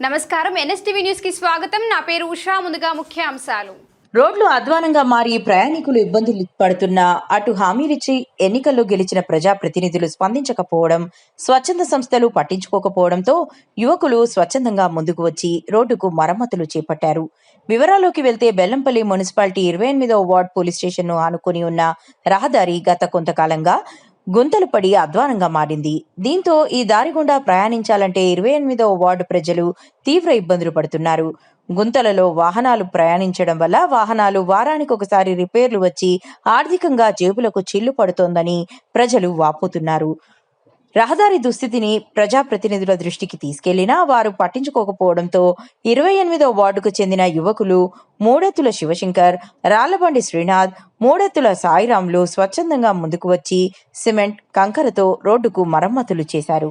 నమస్కారం, NSTV news కి స్వాగతం. నా పేరు ఉషా. ముందుగా ముఖ్యాంశాలు. రోడ్లు అధ్వానంగా మారి ప్రయాణికులు ఇబ్బందులు పడుతున్నా అటు హామీలిచ్చి ఎన్నికల్లో గెలిచిన ప్రజాప్రతినిధులు స్పందించకపోవడం, స్వచ్ఛంద సంస్థలు పట్టించుకోకపోవడంతో యువకులు స్వచ్ఛందంగా ముందుకు వచ్చి రోడ్డుకు మరమ్మతులు చేపట్టారు. వివరాల్లోకి వెళ్తే బెల్లంపల్లి మున్సిపాలిటీ 28వ వార్డ్ పోలీస్ స్టేషన్ ను ఆనుకుని ఉన్న రహదారి గత కొంతకాలంగా గుంతలు పడి అధ్వానంగా మారింది. దీంతో ఈ దారి గుండా ప్రయాణించాలంటే 28వ వార్డు ప్రజలు తీవ్ర ఇబ్బందులు పడుతున్నారు. గుంతలలో వాహనాలు ప్రయాణించడం వల్ల వాహనాలు వారానికి ఒకసారి రిపేర్లు వచ్చి ఆర్థికంగా జేబులకు చిల్లు పడుతోందని ప్రజలు వాపోతున్నారు. రహదారి దుస్థితిని ప్రజాప్రతినిధుల దృష్టికి తీసుకెళ్లినా వారు పట్టించుకోకపోవడంతో 28వ వార్డుకు చెందిన యువకులు మూడెత్తుల శివశంకర్, రాళ్లబండి శ్రీనాథ్, మూడెత్తుల సాయిరాంలు స్వచ్ఛందంగా ముందుకు వచ్చి సిమెంట్, కంకరతో రోడ్డుకు మరమ్మతులు చేశారు.